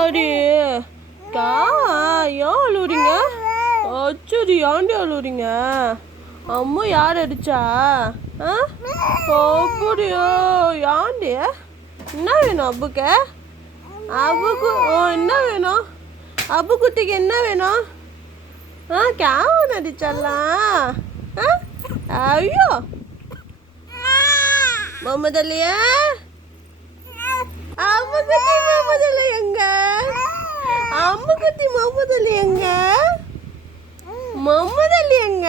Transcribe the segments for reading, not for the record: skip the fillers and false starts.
அடி ஏன் அழுவுறீங்க? அச்சடி ஏன்டி அழுவுறீங்க? அம்மா யார் அடிச்சா? அப்படியோ ஏன்டி? என்ன வேணும் அப்புக்கு? என்ன வேணும்? அப்பு குட்டிக்கு என்ன வேணும்? கேவன் அடிச்சிடலாம். ஐயோ மம்மதல்லியா அம்முக்குட்டி மம்மதல்லி எங்க? அம்முக்குட்டி மம்மதல்லி எங்க? மம்மதல்லி எங்க?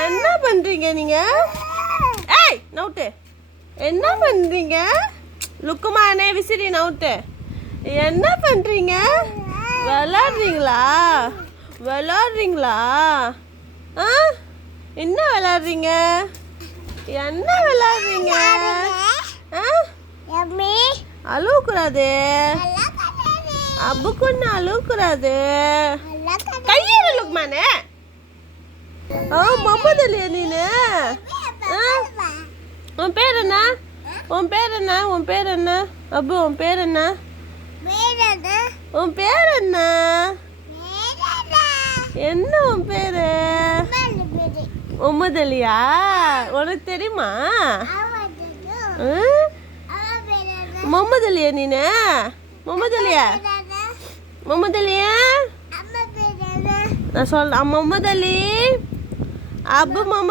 என்ன பண்றீங்க நீங்க? ஏய் நவுட்டு என்ன பண்றீங்க? லுக்குமானே விசிறி நவுட்டு என்ன பண்றீங்க? விளாடுறீங்களா? என்ன விளாடுறீங்க? என்ன விளாடுறீங்க? அழுவக்கூடாது. அப்புக்குன்னு அழுவக்கூடாது. கையேறு லுக்மானே. மம்மதல்லியா நீனு? உன் பேர் என்ன? உன் பேர் என்ன? உன் பேர் என்ன? அப்பு உன் பேர் என்ன? உன் பேர் என்ன? என்ன உன் பேரு? மம்மதல்லியா? உனக்கு தெரியுமா? மம்மதல்லியா நீனு? மம்மதல்லியா? நான் சொல்றேன் மம்மதல்லி அப்பு மம்ம